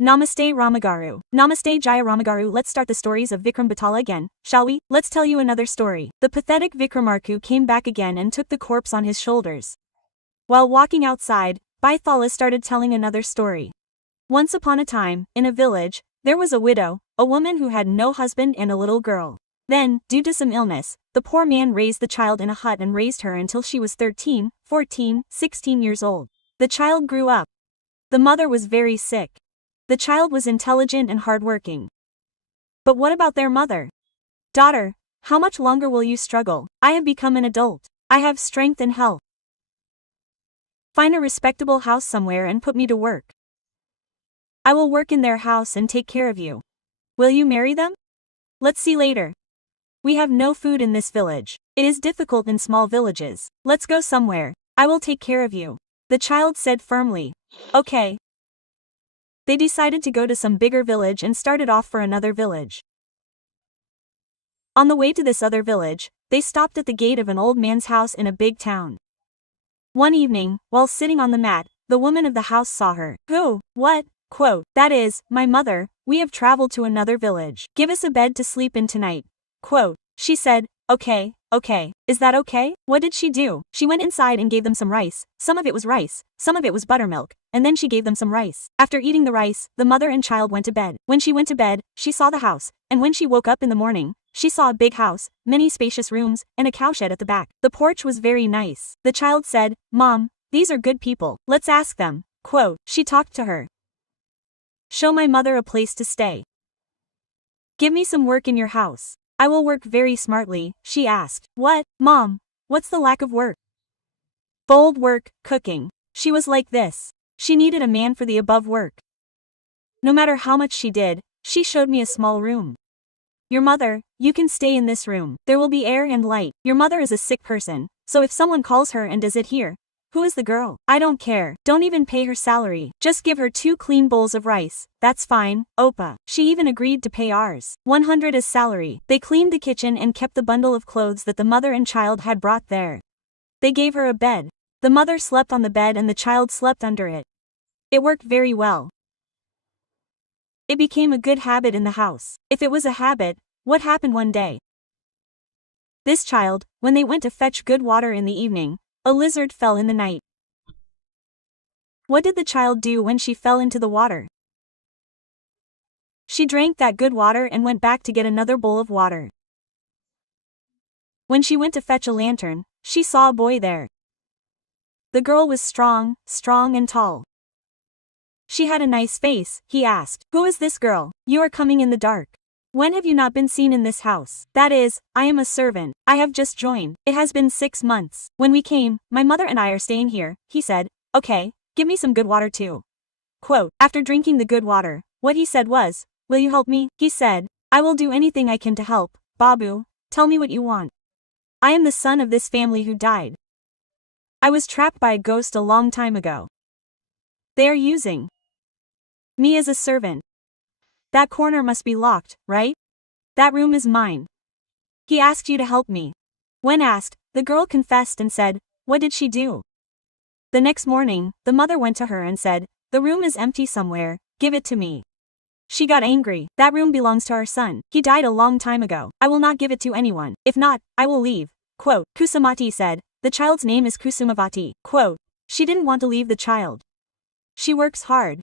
Namaste Ramagaru. Namaste Jaya Ramagaru. Let's start the stories of Vikramabhethala again, shall we? Let's tell you another story. The pathetic Vikramarku came back again and took the corpse on his shoulders. While walking outside, Bhaithala started telling another story. Once upon a time, in a village, there was a widow, a woman who had no husband and a little girl. Then, due to some illness, the poor man raised the child in a hut and raised her until she was 13, 14, 16 years old. The child grew up. The mother was very sick. The child was intelligent and hardworking. But what about their mother? Daughter, how much longer will you struggle? I have become an adult. I have strength and health. Find a respectable house somewhere and put me to work. I will work in their house and take care of you. Will you marry them? Let's see later. We have no food in this village. It is difficult in small villages. Let's go somewhere. I will take care of you. The child said firmly. Okay. They decided to go to some bigger village and started off for another village. On the way to this other village, they stopped at the gate of an old man's house in a big town. One evening, while sitting on the mat, the woman of the house saw her. Who? What? Quote, that is, my mother, we have traveled to another village. Give us a bed to sleep in tonight. Quote, she said, okay, is that okay? What did she do? She went inside and gave them some rice. Some of it was rice, some of it was buttermilk, and then she gave them some rice. After eating the rice, the mother and child went to bed. When she went to bed, she saw the house, and when she woke up in the morning, she saw a big house, many spacious rooms, and a cowshed at the back. The porch was very nice. The child said, Mom, these are good people. Let's ask them. Quote, she talked to her. Show my mother a place to stay. Give me some work in your house. I will work very smartly, she asked. What, Mom? What's the lack of work? Bold work, cooking. She was like this. She needed a man for the above work. No matter how much she did, she showed me a small room. Your mother, you can stay in this room. There will be air and light. Your mother is a sick person, so if someone calls her and does it here, who is the girl? I don't care. Don't even pay her salary. Just give her 2 clean bowls of rice. That's fine, Opa. She even agreed to pay ours 100 as salary. They cleaned the kitchen and kept the bundle of clothes that the mother and child had brought there. They gave her a bed. The mother slept on the bed and the child slept under it. It worked very well. It became a good habit in the house. If it was a habit, what happened one day? This child, when they went to fetch good water in the evening, a lizard fell in the night. What did the child do when she fell into the water? She drank that good water and went back to get another bowl of water. When she went to fetch a lantern, she saw a boy there. The girl was strong and tall. She had a nice face. He asked, Who is this girl? You are coming in the dark. When have you not been seen in this house? That is, I am a servant. I have just joined. It has been 6 months. When we came, my mother and I are staying here. He said, okay, give me some good water too. Quote, after drinking the good water, what he said was, will you help me? He said, I will do anything I can to help. Babu, tell me what you want. I am the son of this family who died. I was trapped by a ghost a long time ago. They are using me as a servant. That corner must be locked, right? That room is mine. He asked you to help me. When asked, the girl confessed and said, what did she do? The next morning, the mother went to her and said, the room is empty somewhere, give it to me. She got angry. That room belongs to our son. He died a long time ago. I will not give it to anyone. If not, I will leave. Quote, Kusamati said, the child's name is Kusumavati. Quote, she didn't want to leave the child. She works hard.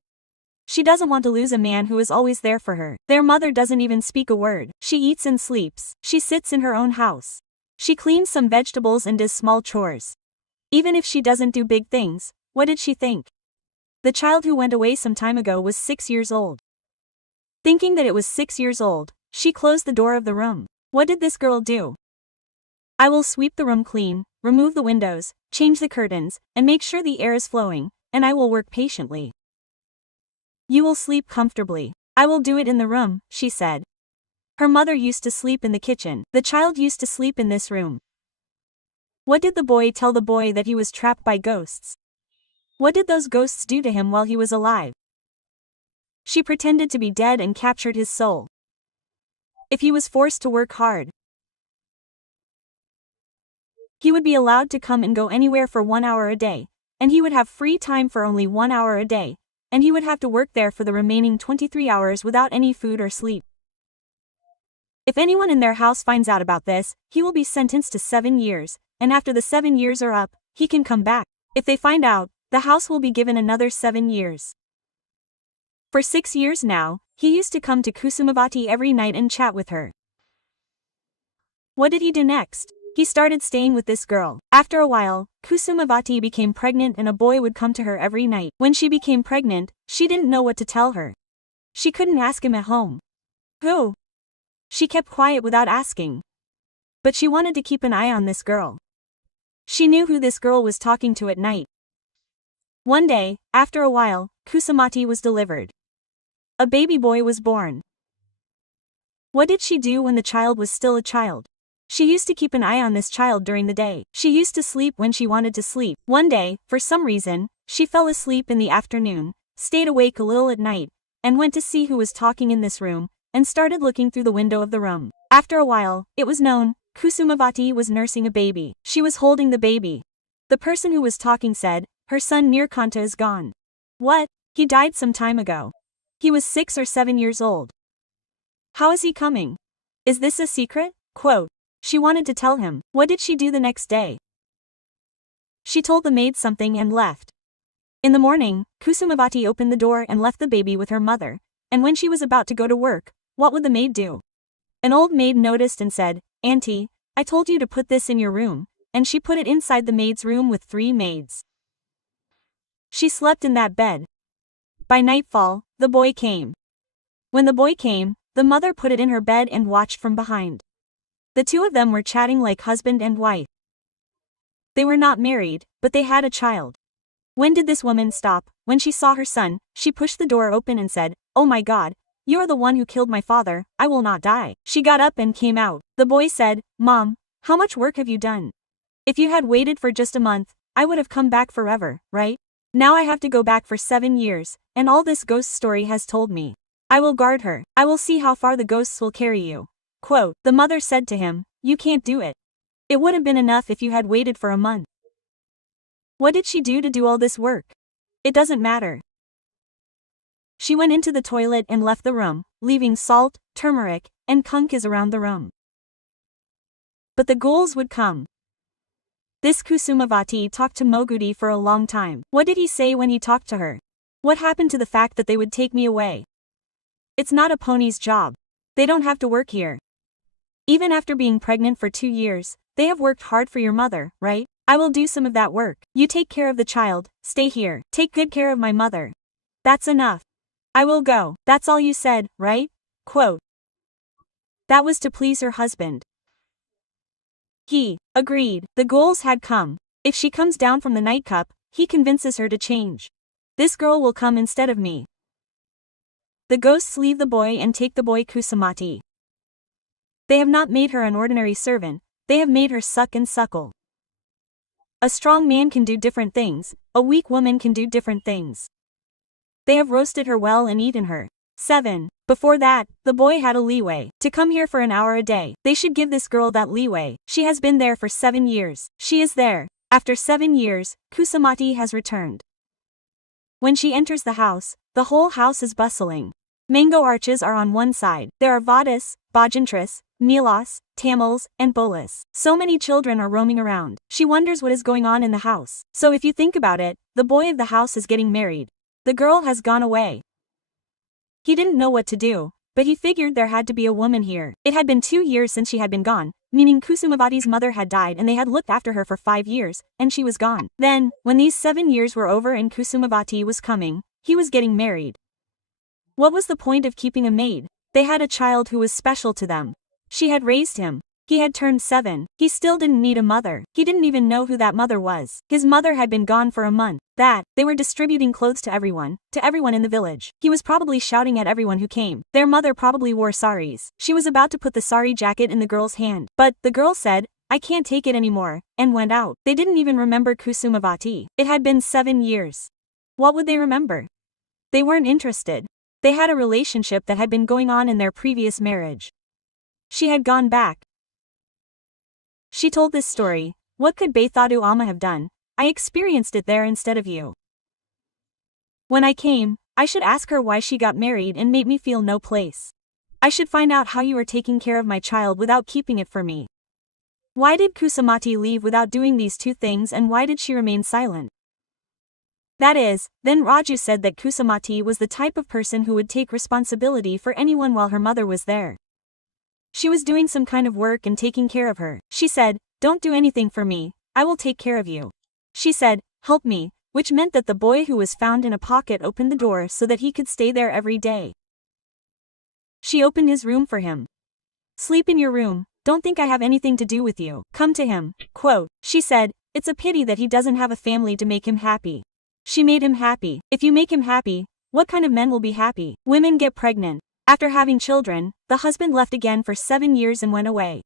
She doesn't want to lose a man who is always there for her. Their mother doesn't even speak a word. She eats and sleeps. She sits in her own house. She cleans some vegetables and does small chores. Even if she doesn't do big things, what did she think? The child who went away some time ago was 6 years old. Thinking that it was 6 years old, she closed the door of the room. What did this girl do? I will sweep the room clean, remove the windows, change the curtains, and make sure the air is flowing, and I will work patiently. You will sleep comfortably. I will do it in the room, she said. Her mother used to sleep in the kitchen. The child used to sleep in this room. What did the boy tell the boy that he was trapped by ghosts? What did those ghosts do to him while he was alive? She pretended to be dead and captured his soul. If he was forced to work hard, he would be allowed to come and go anywhere for 1 hour a day, and he would have free time for only 1 hour a day. and he would have to work there for the remaining 23 hours without any food or sleep. If anyone in their house finds out about this, he will be sentenced to 7 years, and after the 7 years are up, he can come back. If they find out, the house will be given another 7 years. For 6 years now, he used to come to Kusumavati every night and chat with her. What did he do next? He started staying with this girl. After a while, Kusumavati became pregnant and a boy would come to her every night. When she became pregnant, she didn't know what to tell her. She couldn't ask him at home. Who? She kept quiet without asking. But she wanted to keep an eye on this girl. She knew who this girl was talking to at night. One day, after a while, Kusumati was delivered. A baby boy was born. What did she do when the child was still a child? She used to keep an eye on this child during the day. She used to sleep when she wanted to sleep. One day, for some reason, she fell asleep in the afternoon, stayed awake a little at night, and went to see who was talking in this room, and started looking through the window of the room. After a while, it was known, Kusumavati was nursing a baby. She was holding the baby. The person who was talking said, "Her son Nirkanta is gone." What? He died some time ago. He was 6 or 7 years old. How is he coming? Is this a secret? Quote. She wanted to tell him. What did she do the next day? She told the maid something and left. In the morning, Kusumavati opened the door and left the baby with her mother, and when she was about to go to work, what would the maid do? An old maid noticed and said, "Auntie, I told you to put this in your room," and she put it inside the maid's room with 3 maids. She slept in that bed. By nightfall, the boy came. When the boy came, the mother put it in her bed and watched from behind. The two of them were chatting like husband and wife. They were not married, but they had a child. When did this woman stop? When she saw her son, she pushed the door open and said, "Oh my God, you are the one who killed my father, I will not die." She got up and came out. The boy said, "Mom, how much work have you done? If you had waited for just a month, I would have come back forever, right? Now I have to go back for 7 years, and all this ghost story has told me. I will guard her. I will see how far the ghosts will carry you." Quote. The mother said to him, "You can't do it. It would have been enough if you had waited for a month." What did she do all this work? It doesn't matter. She went into the toilet and left the room, leaving salt, turmeric, and kunkis around the room. But the ghouls would come. This Kusumavati talked to Mogudi for a long time. What did he say when he talked to her? What happened to the fact that they would take me away? It's not a pony's job. They don't have to work here. Even after being pregnant for 2 years, they have worked hard for your mother, right? I will do some of that work. You take care of the child, stay here, take good care of my mother. That's enough. I will go. That's all you said, right? Quote. That was to please her husband. He agreed. The ghouls had come. If she comes down from the nightcap, he convinces her to change. This girl will come instead of me. The ghosts leave the boy and take the boy Kusumati. They have not made her an ordinary servant, they have made her suck and suckle. A strong man can do different things, a weak woman can do different things. They have roasted her well and eaten her. 7. Before that, the boy had a leeway to come here for an hour a day. They should give this girl that leeway. She has been there for 7 years. She is there. After 7 years, Kusumati has returned. When she enters the house, the whole house is bustling. Mango arches are on one side. There are Vadis, Bhajantris, Neelas, Tamils, and Bolas. So many children are roaming around. She wonders what is going on in the house. So if you think about it, the boy of the house is getting married. The girl has gone away. He didn't know what to do, but he figured there had to be a woman here. It had been 2 years since she had been gone, meaning Kusumavati's mother had died and they had looked after her for 5 years, and she was gone. Then, when these 7 years were over and Kusumavati was coming, he was getting married. What was the point of keeping a maid? They had a child who was special to them. She had raised him. He had turned 7. He still didn't need a mother. He didn't even know who that mother was. His mother had been gone for a month. They were distributing clothes to everyone in the village. He was probably shouting at everyone who came. Their mother probably wore saris. She was about to put the sari jacket in the girl's hand. But, the girl said, "I can't take it anymore," and went out. They didn't even remember Kusumavati. It had been 7 years. What would they remember? They weren't interested. They had a relationship that had been going on in their previous marriage. She had gone back. She told this story. What could Bethadu Amma have done? I experienced it there instead of you. When I came, I should ask her why she got married and made me feel no place. I should find out how you are taking care of my child without keeping it for me. Why did Kusamati leave without doing these two things, and why did she remain silent? That is, then Raju said that Kusamati was the type of person who would take responsibility for anyone while her mother was there. She was doing some kind of work and taking care of her. She said, "Don't do anything for me, I will take care of you." She said, "Help me," which meant that the boy who was found in a pocket opened the door so that he could stay there every day. She opened his room for him. "Sleep in your room, don't think I have anything to do with you. Come to him." Quote, she said, "It's a pity that he doesn't have a family to make him happy." She made him happy. If you make him happy, what kind of men will be happy? Women get pregnant. After having children, the husband left again for 7 years and went away.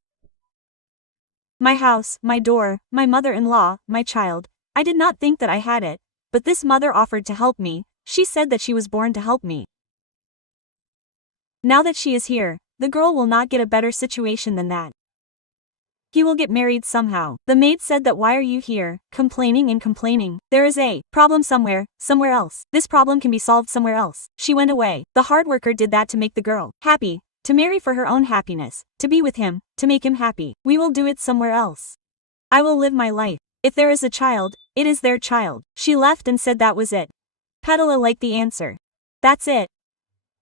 My house, my door, my mother-in-law, my child. I did not think that I had it, but this mother offered to help me. She said that she was born to help me. Now that she is here, the girl will not get a better situation than that. He will get married somehow. The maid said that why are you here, complaining and complaining? There is a problem somewhere else. This problem can be solved somewhere else. She went away. The hard worker did that to make the girl happy, to marry for her own happiness, to be with him, to make him happy. We will do it somewhere else. I will live my life. If there is a child, it is their child. She left and said that was it. Petala liked the answer. That's it.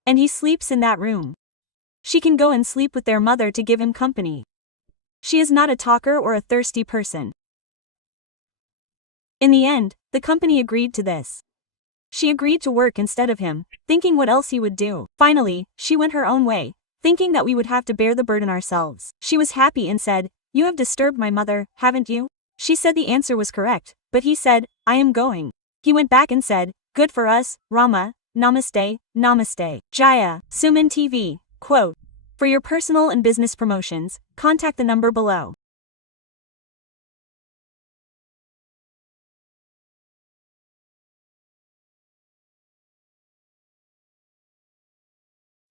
And he sleeps in that room. She can go and sleep with their mother to give him company. She is not a talker or a thirsty person. In the end, the company agreed to this. She agreed to work instead of him, thinking what else he would do. Finally, she went her own way, thinking that we would have to bear the burden ourselves. She was happy and said, "You have disturbed my mother, haven't you?" She said the answer was correct, but he said, "I am going." He went back and said, "Good for us, Ramaa, namaste, namaste. Jaya, SumanTV. Quote. For your personal and business promotions, contact the number below.